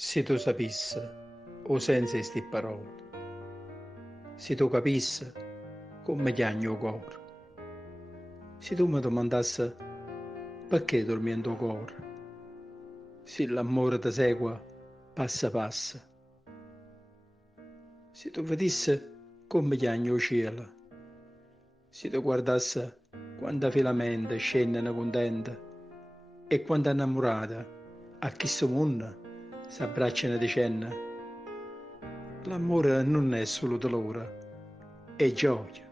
Se tu sapesse, o senza sti parole, se tu capisse come chiagno cuore, se tu mi domandassi perché dormi in tuo cuore, se l'amore ti segua passa passa, se tu vedessi come chiagno cielo, se tu guardassi quanta filamenta scendono contenta e quanta innamorata a chi sto mondo s'abbracciano dicendo l'amore non è solo dolore, è gioia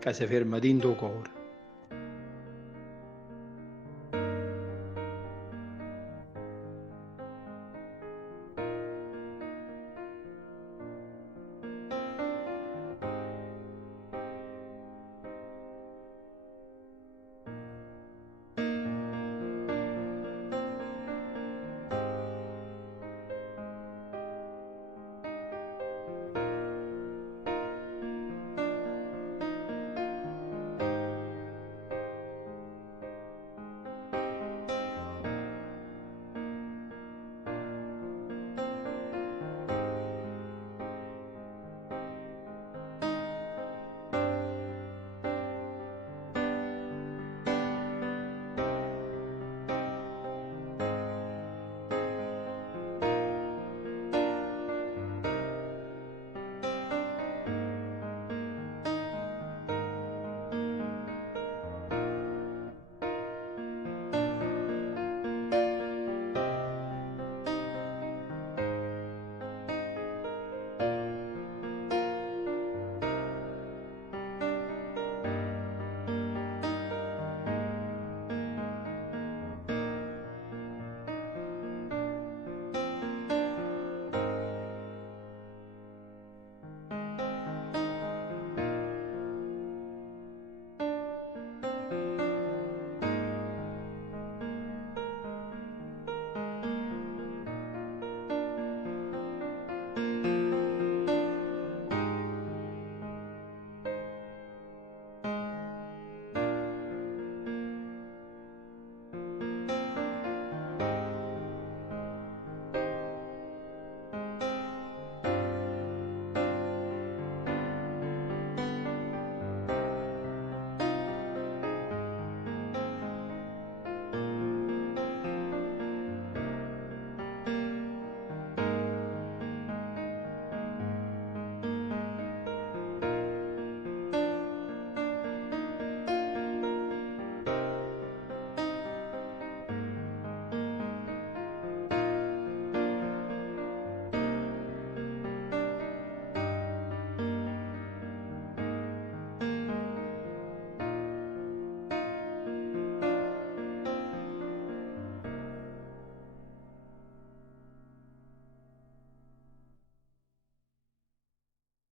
che si ferma dentro il cuore.